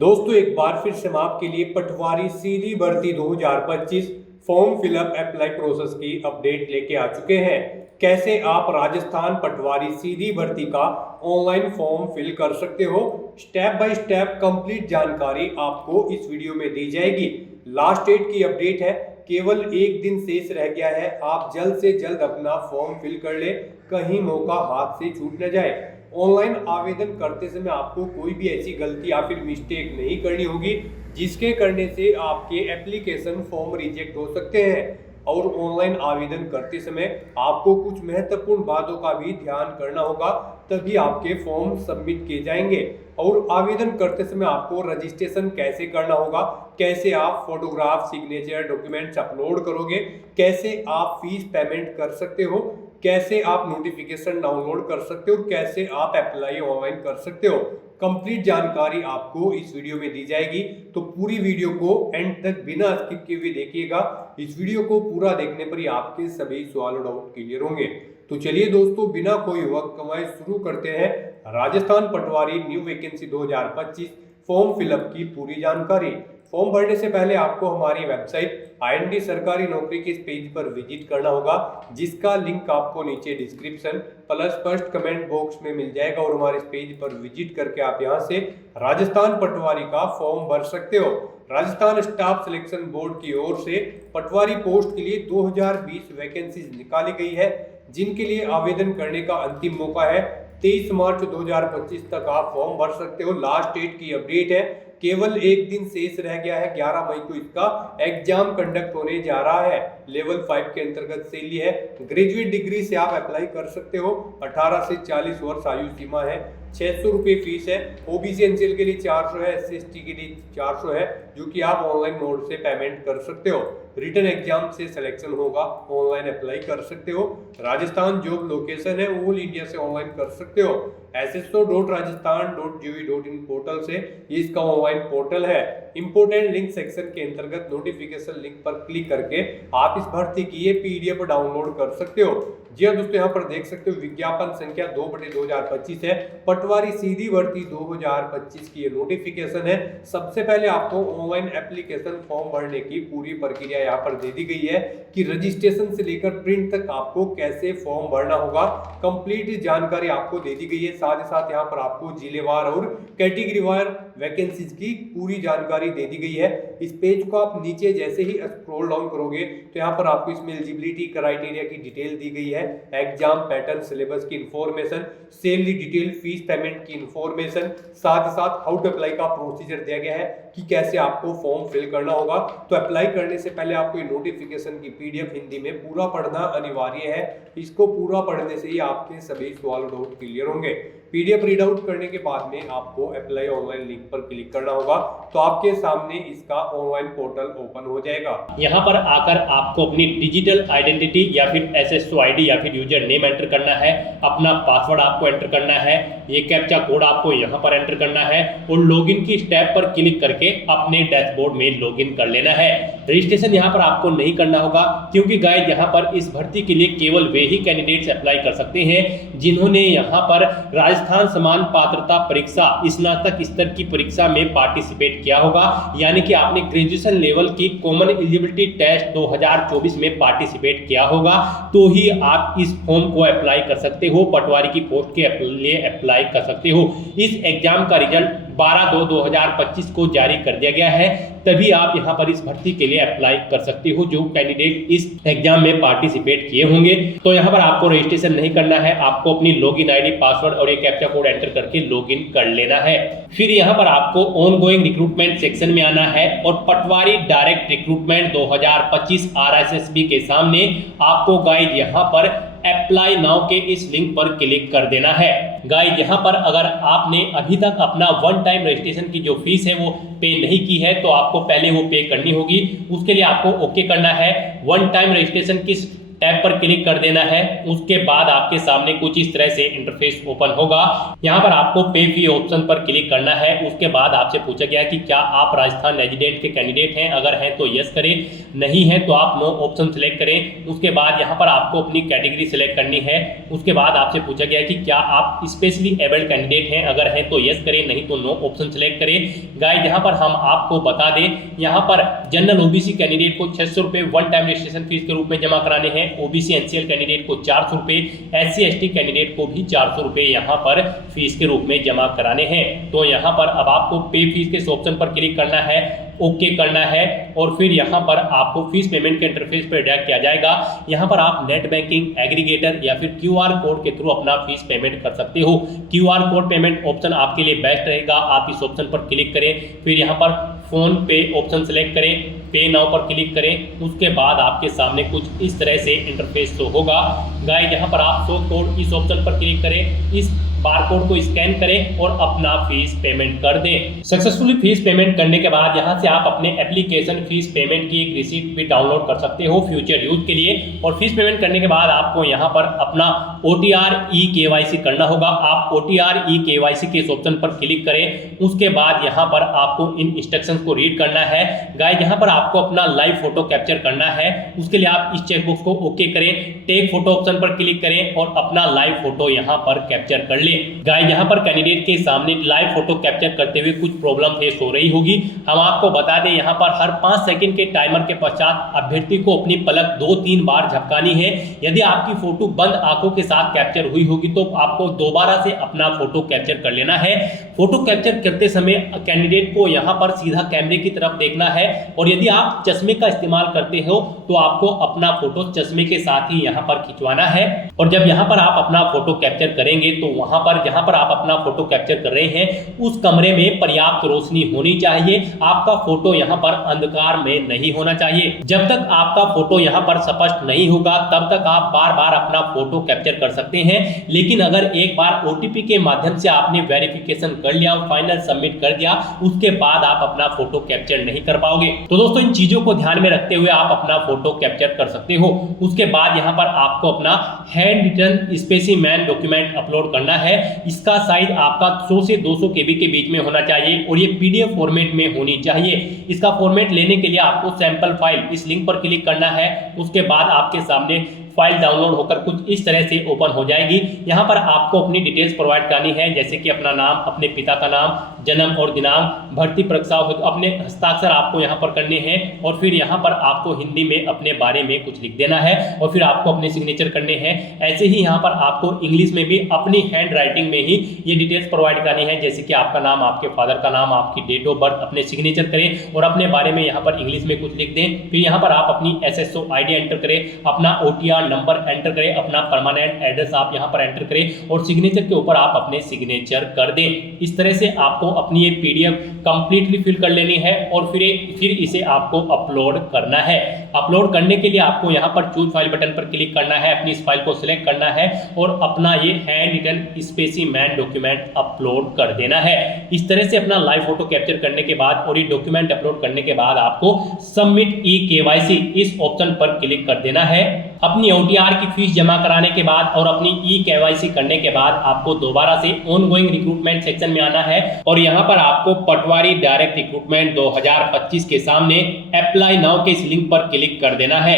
दोस्तों एक बार फिर से हम आपके लिए पटवारी सीधी भर्ती 2025 फॉर्म फिलअप अप्लाई प्रोसेस की अपडेट लेके आ चुके हैं। कैसे आप राजस्थान पटवारी सीधी भर्ती का ऑनलाइन फॉर्म फिल कर सकते हो, स्टेप बाय स्टेप कंप्लीट जानकारी आपको इस वीडियो में दी जाएगी। लास्ट डेट की अपडेट है, केवल एक दिन शेष रह गया है। आप जल्द से जल्द अपना फॉर्म फिल कर ले, कहीं मौका हाथ से छूट न जाए। ऑनलाइन आवेदन करते समय आपको कोई भी ऐसी गलती या फिर मिस्टेक नहीं करनी होगी जिसके करने से आपके एप्लीकेशन फॉर्म रिजेक्ट हो सकते हैं। और ऑनलाइन आवेदन करते समय आपको कुछ महत्वपूर्ण बातों का भी ध्यान करना होगा, तभी आपके फॉर्म सबमिट किए जाएंगे। और आवेदन करते समय आपको रजिस्ट्रेशन कैसे करना होगा, कैसे आप फोटोग्राफ, सिग्नेचर, डॉक्यूमेंट्स अपलोड करोगे, कैसे आप फीस पेमेंट कर सकते हो, कैसे आप नोटिफिकेशन डाउनलोड कर सकते हो, कैसे आप अप्लाई ऑनलाइन कर सकते हो। कंप्लीट जानकारी आपको इस वीडियो में दी जाएगी, तो पूरी वीडियो को एंड तक बिना स्किप किए हुए देखिएगा। इस वीडियो को पूरा देखने पर ही आपके सभी सवाल और डाउट क्लियर होंगे। तो चलिए दोस्तों, बिना कोई वक्त गंवाए शुरू करते हैं राजस्थान पटवारी न्यू वैकेंसी 2025 फॉर्म फिलअप की पूरी जानकारी। फॉर्म भरने से पहले आपको हमारी वेबसाइट IND सरकारी नौकरी के इस पेज पर विजिट करना होगा, जिसका लिंक आपको नीचे description plus first comment box में मिल जाएगा। और हमारे इस पेज पर विजिट करके आप यहां से राजस्थान पटवारी का फॉर्म भर सकते हो। राजस्थान स्टाफ सिलेक्शन बोर्ड की ओर से पटवारी पोस्ट के लिए 2020 वैकेंसीज निकाली गई है, जिनके लिए आवेदन करने का अंतिम मौका है 23 मार्च 2025 तक आप फॉर्म भर सकते हो। लास्ट डेट की अपडेट है, केवल एक दिन शेष रह गया है। 11 मई को इसका एग्जाम कंडक्ट होने जा रहा है। लेवल 5 के अंतर्गत सैलरी है। ग्रेजुएट डिग्री से आप अप्लाई कर सकते हो। 18 से 40 वर्ष आयु सीमा है। 600 रुपये फीस है। ओबीसी एनसीएल के लिए 400 है, SC/ST के लिए 400 है, जो कि आप ऑनलाइन मोड से पेमेंट कर सकते हो। रिटन एग्जाम से सिलेक्शन होगा, ऑनलाइन अप्लाई कर सकते हो। राजस्थान जॉब लोकेशन है, ऑल इंडिया से ऑनलाइन कर सकते हो। sso.rajasthan.gov.in पोर्टल से ये इसका ऑनलाइन पोर्टल है। इंपोर्टेंट लिंक सेक्शन के अंतर्गत नोटिफिकेशन लिंक पर क्लिक करके आप इस भर्ती की ये PDF डाउनलोड कर सकते हो। जी हाँ दोस्तों, यहाँ पर देख सकते हो विज्ञापन संख्या 2/2025 है। पटवारी सीधी भर्ती 2025 की ये नोटिफिकेशन है। सबसे पहले आपको ऑनलाइन एप्लीकेशन फॉर्म भरने की पूरी प्रक्रिया यहाँ पर दे दी गई है कि रजिस्ट्रेशन से लेकर प्रिंट तक आपको कैसे फॉर्म भरना होगा। कंप्लीट जानकारी आपको दे दी गई है। साथ ही साथ यहाँ पर आपको जिलेवार और कैटेगरीवार वैकेंसीज की पूरी जानकारी दे दी गई है। इस पेज को आप नीचे जैसे ही स्क्रॉल डाउन करोगे तो यहाँ पर आपको इसमें एलिजिबिलिटी क्राइटेरिया की डिटेल दी गई है, एग्जाम पैटर्न, सिलेबस की information, salary detail, fees payment की इंफॉर्मेशन, साथ ही साथ हाउ टू अप्लाई का प्रोसीजर दिया गया है कि कैसे आपको फॉर्म फिल करना होगा। तो अप्लाई करने से पहले आपको नोटिफिकेशन की PDF हिंदी में पूरा पढ़ना अनिवार्य है। इसको पूरा पढ़ने से ही आपके सभी सवाल और डाउट क्लियर होंगे। PDF रीड आउट करने के बाद में आपको अप्लाई ऑनलाइन लिंक पर क्लिक करना होगा, तो आपके सामने इसका ऑनलाइन पोर्टल ओपन हो जाएगा। यहाँ पर आकर आपको अपनी डिजिटल आइडेंटिटी या फिर SSO ID या फिर यूजर नेम एंटर करना है, अपना पासवर्ड आपको एंटर करना है, ये कैप्चा कोड आपको यहाँ पर एंटर करना है और लॉगिन की स्टेप पर क्लिक करके अपने डैशबोर्ड में लॉगिन कर लेना है। रजिस्ट्रेशन यहाँ पर आपको नहीं करना होगा, क्योंकि गाइस यहाँ पर इस भर्ती के लिए केवल वे ही कैंडिडेट्स अप्लाई कर सकते हैं जिन्होंने यहाँ पर राजस्थान समान पात्रता परीक्षा स्नातक स्तर की परीक्षा में पार्टिसिपेट किया होगा, यानी कि आपने ग्रेजुएशन लेवल की कॉमन एलिजिबिलिटी टेस्ट 2024 में पार्टिसिपेट किया होगा, तो ही आप इस फॉर्म को अप्लाई कर सकते हो, पटवारी की पोस्ट के लिए अप्लाई कर सकते हो। इस एग्जाम का रिजल्ट 12/2/2025 को जारी कर दिया गया है, तभी आप यहां पर इस भर्ती के लिए अप्लाई कर सकते हो जो कैंडिडेट इस एग्जाम में पार्टिसिपेट किए होंगे। तो यहां पर आपको रजिस्ट्रेशन नहीं करना है, आपको अपनी लॉगिन ID, पासवर्ड और ये कैप्चा कोड एंटर करके लॉगिन कर लेना है। फिर यहां पर आपको ऑनगोइंग रिक्रूटमेंट सेक्शन में आना है और पटवारी डायरेक्ट रिक्रूटमेंट 2025 RSSB के सामने आपको गाइड यहां पर अप्लाई नाउ के इस लिंक पर क्लिक कर देना है। गाइस यहाँ पर अगर आपने अभी तक अपना वन टाइम रजिस्ट्रेशन की जो फीस है वो पे नहीं की है, तो आपको पहले वो पे करनी होगी। उसके लिए आपको ओके करना है। वन टाइम रजिस्ट्रेशन की टैब पर क्लिक कर देना है। उसके बाद आपके सामने कुछ इस तरह से इंटरफेस ओपन होगा। यहाँ पर आपको पे फी ऑप्शन पर क्लिक करना है। उसके बाद आपसे पूछा गया कि क्या आप राजस्थान रेजिडेंट के कैंडिडेट हैं, अगर हैं तो यस करें, नहीं है तो आप नो ऑप्शन सिलेक्ट करें। उसके बाद यहाँ पर आपको अपनी कैटेगरी सिलेक्ट करनी है। उसके बाद आपसे पूछा गया कि क्या आप स्पेशली एबल्ड कैंडिडेट हैं, अगर हैं तो यस करें, नहीं तो नो ऑप्शन सिलेक्ट करें। गाइस यहाँ पर हम आपको बता दें, यहाँ पर जनरल ओबीसी कैंडिडेट को 600 रुपये वन टाइम रजिस्ट्रेशन फीस के रूप में जमा कराने हैं। ओबीसी एनसीएल कैंडिडेट को 400 रुपये, एससी एसटी कैंडिडेट को भी 400 रुपये यहाँ पर फीस के रूप में जमा कराने हैं। तो यहाँ पर अब आपको पे फीस के ऑप्शन पर क्लिक करना है, ओके करना है और फिर यहाँ पर आपको फीस पेमेंट के इंटरफेस पर डायरेक्ट किया जाएगा। यहाँ पर आप नेट बैंकिंग, एग्रीगेटर या फिर क्यूआर कोड के थ्रू अपना फीस पेमेंट कर सकते हो। क्यूआर कोड पेमेंट ऑप्शन आपके लिए बेस्ट रहेगा। आप इस ऑप्शन पर क्लिक करें, फिर यहाँ पर फोन पे ऑप्शन सेलेक्ट करें, पे नाउ पर क्लिक करें। उसके बाद आपके सामने कुछ इस तरह से इंटरफेस शो होगा। गाइस यहाँ पर आप शो कोड इस ऑप्शन पर क्लिक करें, इस बारकोड को स्कैन करें और अपना फीस पेमेंट कर दें। सक्सेसफुली फीस पेमेंट करने के बाद यहाँ से आप अपने एप्लीकेशन फीस पेमेंट की एक रिसीट भी डाउनलोड कर सकते हो फ्यूचर यूज के लिए। और फीस पेमेंट करने के बाद आपको यहाँ पर अपना OTR E-KYC करना होगा। आप OTR E-KYC के इस ऑप्शन पर क्लिक करें। उसके बाद यहाँ पर आपको इन इंस्ट्रक्शंस को रीड करना है। गाइस यहाँ पर आपको अपना लाइव फोटो कैप्चर करना है। उसके लिए आप इस चेकबॉक्स को ओके करें, टेक फोटो ऑप्शन पर क्लिक करें और अपना लाइव फोटो यहाँ पर कैप्चर कर लें। गाइस यहाँ पर कैंडिडेट के सामने लाइव फोटो कैप्चर करते हुए कुछ प्रॉब्लम फेस हो रही होगी। हम आपको बता दें, यहाँ पर हर 5 सेकंड के टाइमर के पश्चात अभ्यर्थी को अपनी पलक 2-3 बार झपकानी है। यदि आपकी फोटो बंद आंखों के साथ कैप्चर हुई होगी तो आपको दोबारा से अपना फोटो कैप्चर कर लेना है। फोटो कैप्चर करते समय कैंडिडेट को यहाँ पर सीधा कैमरे की तरफ देखना है और यदि आप चश्मे का इस्तेमाल करते हो तो आपको अपना फोटो चश्मे के साथ ही यहाँ पर खिंचवाना है। और जब यहाँ पर आप अपना फोटो कैप्चर करेंगे तो वहां पर जहां पर आप अपना फोटो कैप्चर कर रहे हैं उस कमरे में पर्याप्त रोशनी होनी चाहिए। आपका फोटो यहाँ पर अंधकार में नहीं होना चाहिए। जब तक आपका फोटो यहाँ पर स्पष्ट नहीं होगा तब तक आप बार बार अपना फोटो कैप्चर कर सकते हैं। लेकिन अगर एक बार OTP के माध्यम से आपने वेरिफिकेशन कर लिया, फाइनल सबमिट कर दिया, उसके बाद आप अपना फोटो कैप्चर नहीं कर पाओगे। तो दोस्तों इन चीजों को ध्यान में रखते हुए आप अपना फोटो कैप्चर कर सकते हो। उसके बाद यहाँ पर आपको अपना handwritten specimen document upload करना है। इसका साइज आपका 100 से 200 KB के बीच में होना चाहिए और ये PDF फॉर्मेट में होनी चाहिए। इसका फॉर्मेट लेने के लिए आपको सैंपल फाइल इस लिंक पर क्लिक करना है। उसके बाद आपके सामने फाइल डाउनलोड होकर कुछ इस तरह से ओपन हो जाएगी। यहाँ पर आपको अपनी डिटेल्स प्रोवाइड करनी है, जैसे कि अपना नाम, अपने पिता का नाम, जन्म और दिनांक, भर्ती परीक्षा, अपने हस्ताक्षर आपको यहाँ पर करने हैं और फिर यहाँ पर आपको हिंदी में अपने बारे में कुछ लिख देना है और फिर आपको अपने सिग्नेचर करने हैं। ऐसे ही यहाँ पर आपको इंग्लिश में भी अपनी हैंड राइटिंग में ही ये डिटेल्स प्रोवाइड करनी है, जैसे कि आपका नाम, आपके फादर का नाम, आपकी डेट ऑफ बर्थ, अपने सिग्नेचर करें और अपने बारे में यहाँ पर इंग्लिश में कुछ लिख दें। फिर यहाँ पर आप अपनी SSO ID एंटर करें, अपना OTR नंबर एंटर करें, अपना परमानेंट एड्रेस आप यहां पर एंटर करें और सिग्नेचर के ऊपर आप अपने सिग्नेचर कर दें। इस तरह से आपको अपनी ये PDF कंप्लीटली फिल कर लेनी है और फिर इसे आपको अपलोड करना है। अपलोड करने के लिए आपको यहां पर चूज फाइल बटन पर क्लिक करना है, अपनी इस फाइल को सिलेक्ट करना है और अपना ये handwritten specimen document upload कर देना है। इस तरह से अपना लाइव फोटो कैप्चर करने के बाद और ये डॉक्यूमेंट अपलोड करने के बाद आपको सबमिट E-KYC इस ऑप्शन पर क्लिक कर देना है। अपनी OTR की फीस जमा कराने के बाद और अपनी E-KYC करने के बाद आपको दोबारा से ऑनगोइंग रिक्रूटमेंट सेक्शन में आना है और यहाँ पर आपको पटवारी डायरेक्ट रिक्रूटमेंट 2025 के सामने अप्लाई नाउ के इस लिंक पर क्लिक कर देना है।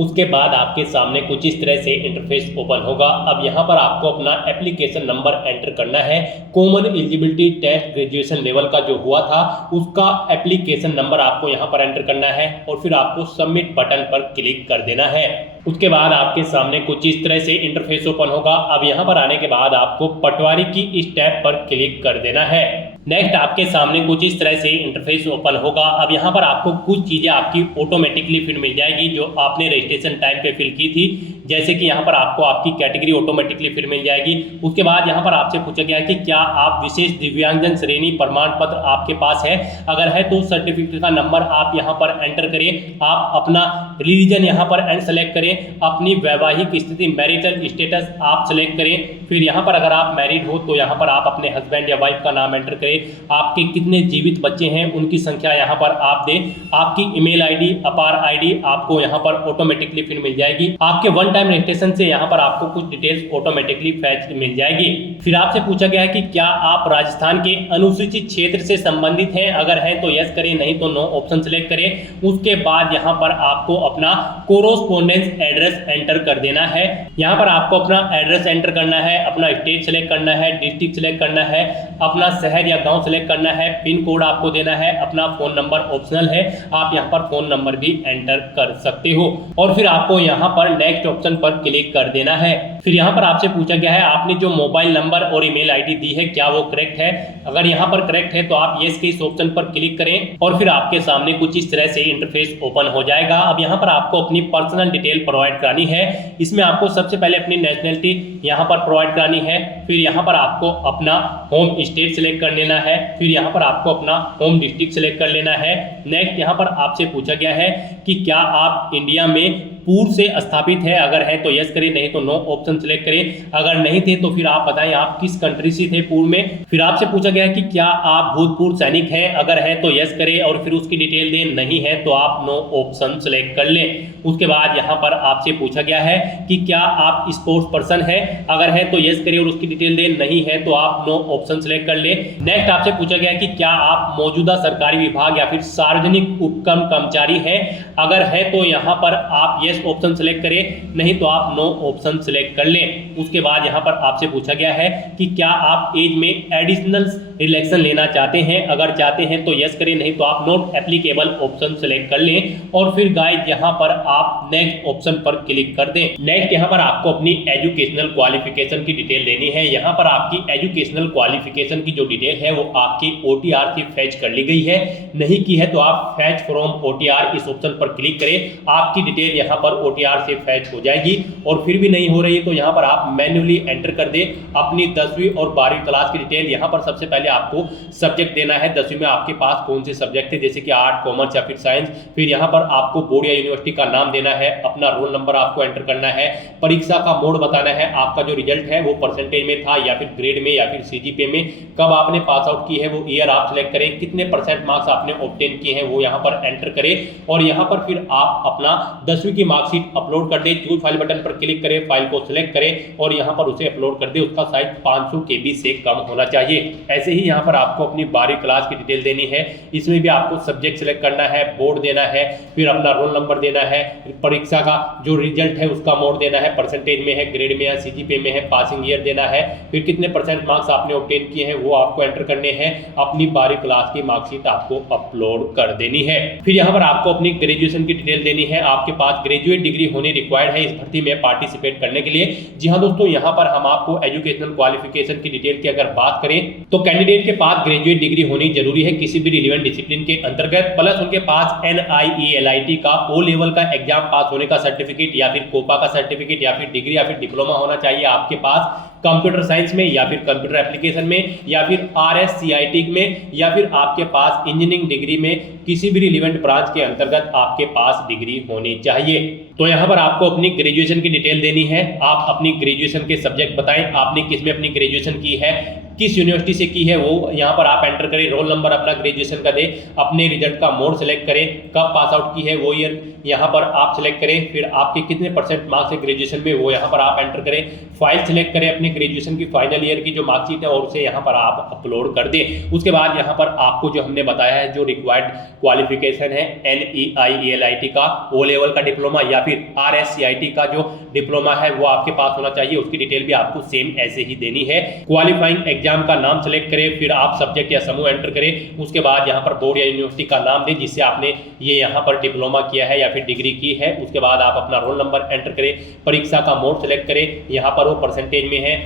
उसके बाद आपके सामने कुछ इस तरह से इंटरफेस ओपन होगा। अब यहाँ पर आपको अपना एप्लीकेशन नंबर एंटर करना है। Common eligibility test graduation level का जो हुआ था उसका एप्लीकेशन नंबर आपको यहाँ पर एंटर करना है और फिर आपको सबमिट बटन पर क्लिक कर देना है। उसके बाद आपके सामने कुछ इस तरह से इंटरफेस ओपन होगा। अब यहाँ पर आने के बाद आपको पटवारी की इस टैब पर क्लिक कर देना है। नेक्स्ट आपके सामने कुछ इस तरह से इंटरफेस ओपन होगा। अब यहाँ पर आपको कुछ चीज़ें आपकी ऑटोमेटिकली फिर मिल जाएगी जो आपने रजिस्ट्रेशन टाइम पे फिल की थी। जैसे कि यहाँ पर आपको आपकी कैटेगरी ऑटोमेटिकली फिर मिल जाएगी। उसके बाद यहाँ पर आपसे पूछा गया है कि क्या आप विशेष दिव्यांगजन श्रेणी प्रमाण पत्र आपके पास है, अगर है तो सर्टिफिकेट का नंबर आप यहाँ पर एंटर करें, आप अपना रिलीजन यहाँ पर सेलेक्ट करें, अपनी वैवाहिक स्थिति मैरिटल स्टेटस आप सेलेक्ट करें, फिर यहाँ पर अगर आप मैरिड हो तो यहाँ पर आप अपने हस्बैंड या वाइफ का नाम एंटर करें, आपके कितने जीवित बच्चे हैं उनकी संख्या यहाँ पर आप दें, आपकी ईमेल आईडी अपार आईडी आपको यहाँ पर ऑटोमेटिकली फिर मिल जाएगी, आपके वन टाइम रजिस्ट्रेशन से यहाँ पर आपको कुछ डिटेल्स ऑटोमेटिकली फैच मिल जाएगी। फिर आपसे पूछा गया है कि क्या आप राजस्थान के अनुसूचित क्षेत्र से संबंधित हैं, अगर है तो यस करें, नहीं तो नो ऑप्शन सेलेक्ट करें। उसके बाद यहाँ पर आपको अपना कोरोस्पोंडेंस एड्रेस एंटर कर देना है, यहाँ पर आपको अपना एड्रेस एंटर करना है, अपना स्टेट सेलेक्ट करना है, डिस्ट्रिक्ट सेलेक्ट करना है, अपना शहर या गांव सेलेक्ट करना है, पिन कोड आपको देना है, अपना फोन नंबर ऑप्शनल है, आप यहाँ पर फोन नंबर भी एंटर कर सकते हो और फिर आपको यहाँ पर नेक्स्ट ऑप्शन पर क्लिक कर देना है। फिर यहाँ पर आपसे पूछा गया है आपने जो मोबाइल नंबर और ईमेल आईडी दी है क्या वो करेक्ट है, अगर यहाँ पर करेक्ट है तो आप यस के इस ऑप्शन पर क्लिक करें और फिर आपके सामने कुछ इस तरह से इंटरफेस ओपन हो जाएगा। अब यहाँ पर आपको अपनी पर्सनल डिटेल प्रोवाइड करानी है, इसमें आपको सबसे पहले अपनी नेशनलिटी यहाँ पर प्रोवाइड करानी है, फिर यहाँ पर आपको अपना होम स्टेट सेलेक्ट कर लेना है, फिर यहाँ पर आपको अपना होम डिस्ट्रिक्ट सेलेक्ट कर लेना है। नेक्स्ट यहाँ पर आपसे पूछा गया है कि क्या आप इंडिया में पूर्व से स्थापित है, अगर है तो यस करें, नहीं तो नो ऑप्शन सेलेक्ट करें, अगर नहीं थे तो फिर आप बताएं आप किस कंट्री से थे पूर्व में। फिर आपसे पूछा गया है कि क्या आप भूतपूर्व सैनिक हैं, अगर है तो यस करें और फिर उसकी डिटेल दें, नहीं है तो आप नो ऑप्शन सेलेक्ट कर लें। उसके बाद यहाँ पर आपसे पूछा गया है कि क्या आप स्पोर्ट्स पर्सन है, अगर है तो यस करें और उसकी डिटेल दें, नहीं है तो आप नो ऑप्शन सेलेक्ट कर लें। नेक्स्ट आपसे पूछा गया है कि क्या आप मौजूदा सरकारी विभाग या फिर सार्वजनिक उपक्रम कर्मचारी हैं, अगर है तो यहाँ पर आप यस ऑप्शन सेलेक्ट करें, नहीं तो आप नो ऑप्शन सेलेक्ट कर लें। उसके बाद यहाँ पर आपसे पूछा गया है कि क्या आप एज में एडिशनल रिलैक्सेशन लेना चाहते हैं, अगर चाहते हैं तो यस करें, नहीं तो आप नॉट एप्लीकेबल ऑप्शन सेलेक्ट कर लें और फिर गाइस यहाँ पर आप नेक्स्ट ऑप्शन पर क्लिक कर दें। नेक्स्ट यहाँ पर आपको अपनी एजुकेशनल क्वालिफिकेशन की डिटेल देनी है, यहाँ पर आपकी एजुकेशनल क्वालिफिकेशन की जो डिटेल है वो आपकी OTR से फैच कर ली गई है, नहीं की है तो आप फैच फ्रॉम OTR इस ऑप्शन पर क्लिक करें, आपकी डिटेल यहाँ पर OTR से फैच हो जाएगी और फिर भी नहीं हो रही है तो यहाँ पर आप मैन्युअली एंटर कर दें अपनी 10वीं और 12वीं क्लास की डिटेल। यहाँ पर सबसे पहले आपको सब्जेक्ट देना है, 10वीं में आपके पास कौन से सब्जेक्ट थे, जैसे कि आर्ट, कॉमर्स या फिर साइंस। फिर यहाँ पर आपको बोर्ड या यूनिवर्सिटी का नाम देना है, अपना रोल नंबर आपको एंटर करना है, परीक्षा का मोड बताना है, आपका जो रिजल्ट है वो परसेंटेज में था या फिर ग्रेड में या फिर CGPA में, कब आपने पास आउट की है वो ईयर आप सेलेक्ट करें, कितने % मार्क्स आपने ऑब्टेन किए हैं वो यहाँ पर एंटर करें और यहाँ पर फिर आप अपना 10वीं की मार्कशीट अपलोड कर दें। चूज फाइल बटन पर क्लिक करें, फाइल को सिलेक्ट करें और यहाँ पर उसे अपलोड कर दें, उसका साइज 500 KB से कम होना चाहिए। ऐसे ही यहाँ पर आपको अपनी 12वीं क्लास की डिटेल देनी है, इसमें भी आपको सब्जेक्ट सिलेक्ट करना है, बोर्ड देना है, फिर अपना रोल नंबर देना है, परीक्षा का जो रिजल्ट है उसका मोड देना है, परसेंटेज में है, ग्रेड में है, CGPA में है, पासिंग ईयर देना है, फिर कितने % मार्क्स आपने ऑब्टेन किए हैं वो आपको एंटर करने हैं, अपनी 12वीं क्लास की मार्कशीट आपको अपलोड कर देनी है। फिर यहाँ पर आपको अपनी ग्रेजुएशन की डिटेल देनी है, आपके पास ग्रेजुएट डिग्री होनी रिक्वायर्ड है इस भर्ती में पार्टिसिपेट करने के लिए। जी हाँ दोस्तों, यहाँ पर हम आपको एजुकेशनल क्वालिफिकेशन की डिटेल की अगर बात करें तो कैंडिडेट के पास ग्रेजुएट डिग्री होनी जरूरी है किसी भी रिलेवेंट डिसिप्लिन के अंतर्गत, प्लस उनके पास NIELIT का O लेवल का एग्जाम पास होने का सर्टिफिकेट या फिर कोपा का सर्टिफिकेट या फिर डिग्री या फिर डिप्लोमा होना चाहिए आपके पास कंप्यूटर साइंस में या फिर कंप्यूटर एप्लीकेशन में या फिर RSCIT में या फिर आपके पास इंजीनियरिंग डिग्री में, किसी भी रिलेवेंट ब्रांच के अंतर्गत आपके पास डिग्री होनी चाहिए। तो यहाँ पर आपको अपनी ग्रेजुएशन की डिटेल देनी है, आप अपनी ग्रेजुएशन के सब्जेक्ट बताएं, आपने किस में अपनी ग्रेजुएशन की है, किस यूनिवर्सिटी से की है वो यहाँ पर आप एंटर करें, रोल नंबर अपना ग्रेजुएशन का दें, अपने रिजल्ट का मोड सेलेक्ट करें, कब पास आउट की है वो ईयर यहाँ पर आप सेलेक्ट करें, फिर आपके कितने % मार्क्स है ग्रेजुएशन में वो यहाँ पर आप एंटर करें, फाइल सेलेक्ट करें अपने ग्रेजुएशन की फाइनल ईयर की जो मार्कशीट है और उसे यहाँ पर आप अपलोड कर दें। उसके बाद यहाँ पर आपको जो हमने बताया है जो रिक्वायर्ड क्वालिफिकेशन है NIELIT का O लेवल का डिप्लोमा या फिर RSCIT का जो डिप्लोमा है वो आपके पास होना चाहिए, उसकी डिटेल भी आपको सेम ऐसे ही देनी है। क्वालिफाइंग एग्जाम का नाम सेलेक्ट करें, फिर आप सब्जेक्ट या समूह एंटर करें, उसके बाद यहाँ पर बोर्ड या यूनिवर्सिटी का नाम दें जिससे आपने ये यहाँ पर डिप्लोमा किया है या फिर डिग्री की है, उसके बाद आप अपना रोल नंबर एंटर करें, परीक्षा का मोड सेलेक्ट करें, यहाँ पर वो परसेंटेज में है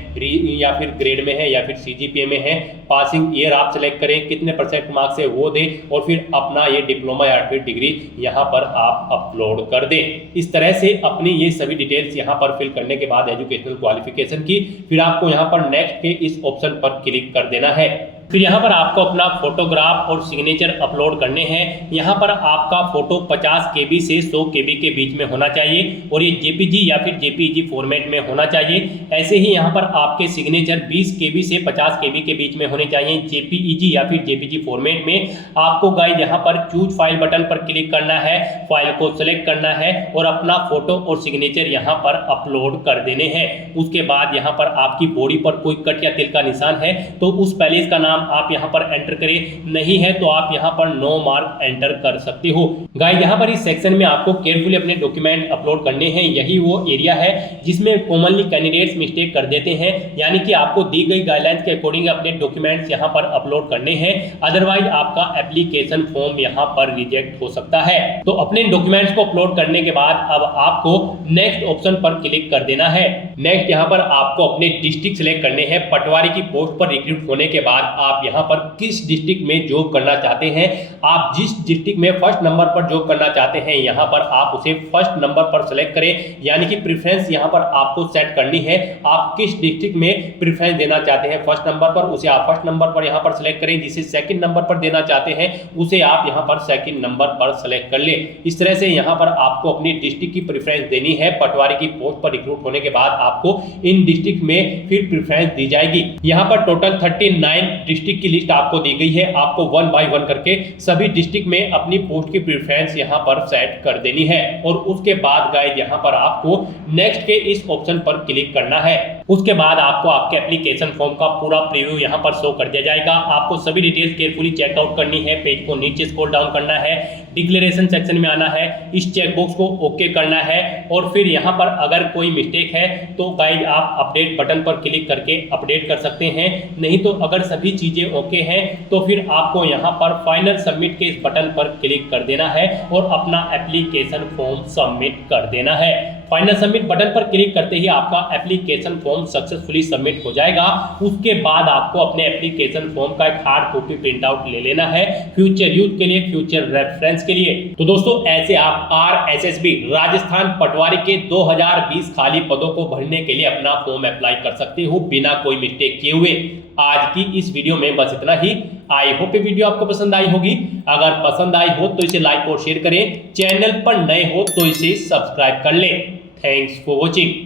या फिर ग्रेड में है या फिर CGPA में है, पासिंग ईयर आप सेलेक्ट करें, कितने % मार्क्स है वो दें और फिर अपना ये डिप्लोमा या फिर डिग्री यहाँ पर आप अपलोड कर दें। इस तरह से अपनी ये सभी डिटेल्स डिटेल्स यहाँ पर फिल करने के बाद एजुकेशनल क्वालिफिकेशन की, फिर आपको यहाँ पर नेक्स्ट के इस ऑप्शन पर क्लिक कर देना है। फिर यहाँ पर आपको अपना फोटोग्राफ और सिग्नेचर अपलोड करने हैं। यहाँ पर आपका फोटो 50 KB से 100 KB के बीच में होना चाहिए और ये JPG या फिर JPEG फॉर्मेट में होना चाहिए। ऐसे ही यहाँ पर आपके सिग्नेचर 20 KB से 50 KB के बीच में होने चाहिए JPEG या फिर JPG फॉर्मेट में। आपको गाइस यहाँ पर चूज फाइल बटन पर क्लिक करना है, फाइल को सेलेक्ट करना है और अपना फोटो और सिग्नेचर यहाँ पर अपलोड कर देने हैं। उसके बाद यहाँ पर आपकी बॉडी पर कोई कट या तिल का निशान है तो उस पैलेस का नाम आप यहां पर एंटर करें, नहीं है तो आप यहां पर नो मार्क एंटर कर सकते हो। गाइस यहां पर इस सेक्शन में आपको केयरफुली अपने डॉक्यूमेंट अपलोड करने हैं। यही वो एरिया है जिसमें कॉमनली कैंडिडेट्स मिस्टेक कर देते हैं, यानी कि आपको दी गई गाइडलाइंस के अकॉर्डिंग अपने डॉक्यूमेंट्स यहां पर अपलोड करने हैं, अदरवाइज आपका एप्लीकेशन फॉर्म यहां पर रिजेक्ट हो सकता है। तो अपने डॉक्यूमेंट्स को अपलोड करने के बाद अब आपको नेक्स्ट ऑप्शन पर क्लिक कर देना है। नेक्स्ट यहां पर आपको अपने डिस्ट्रिक्ट सिलेक्ट करने हैं। पटवारी की पोस्ट पर रिक्रूट होने के बाद आप यहां पर किस डिस्ट्रिक्ट में जॉब करना चाहते हैं, आप जिस डिस्ट्रिक्ट में फर्स्ट नंबर पर जॉब करना चाहते हैं यहां पर आप उसे फर्स्ट नंबर पर सेलेक्ट करें, यानी कि प्रेफरेंस यहां पर आपको सेट करनी है। आप किस डिस्ट्रिक्ट में प्रेफरेंस देना चाहते हैं फर्स्ट नंबर पर, उसे आप फर्स्ट नंबर पर यहां पर सेलेक्ट करें। जिसे सेकंड नंबर पर देना चाहते हैं उसे आप यहां पर सेकंड नंबर पर सेलेक्ट कर ले। इस तरह से यहां पर आपको अपनी डिस्ट्रिक्ट की प्रेफरेंस देनी है। पटवारी की पोस्ट पर रिक्रूट होने के बाद आपको इन डिस्ट्रिक्ट में फिर प्रेफरेंस दी जाएगी। यहां पर टोटल 39 डिस्ट्रिक्ट की लिस्ट आपको दी गई है। आपको 1 बाय 1 करके सभी डिस्ट्रिक्ट में अपनी पोस्ट की प्रेफरेंस यहां पर सेट कर देनी है और उसके बाद गाइस यहां पर आपको नेक्स्ट के इस ऑप्शन पर क्लिक करना है। उसके बाद आपको आपके एप्लीकेशन फॉर्म का पूरा प्रीव्यू यहां पर शो कर दिया जाएगा। आपको सभी डिटेल्स केयरफुली चेकआउट करनी है, पेज को नीचे स्क्रॉल डाउन करना है, डिक्लेरेशन सेक्शन में आना है, इस चेकबॉक्स को ओके करना है और फिर यहां पर अगर कोई मिस्टेक है तो गाइस आप अपडेट बटन पर क्लिक करके अपडेट कर सकते हैं। नहीं तो अगर सभी चीजें ओके हैं तो फिर आपको यहां पर फाइनल सबमिट के इस बटन पर क्लिक कर देना है और अपना एप्लीकेशन फॉर्म सबमिट कर देना है। फाइनल सबमिट बटन पर क्लिक करते ही आपका एप्लीकेशन फॉर्म सक्सेसफुली सबमिट हो जाएगा। उसके बाद आपको अपने एप्लीकेशन फॉर्म का एक हार्ड कॉपी प्रिंट आउट ले लेना है फ्यूचर यूज के लिए, फ्यूचर रेफरेंस के लिए। तो दोस्तों ऐसे आप RSSB राजस्थान पटवारी के 2020 खाली पदों को भरने के लिए अपना फॉर्म अप्लाई कर सकते हो बिना कोई मिस्टेक किए हुए। आज की इस वीडियो में बस इतना ही। आई होप ये वीडियो आपको पसंद आई होगी। अगर पसंद आई हो तो इसे लाइक और शेयर करें, चैनल पर नए हो तो इसे सब्सक्राइब कर लें। Thanks for watching.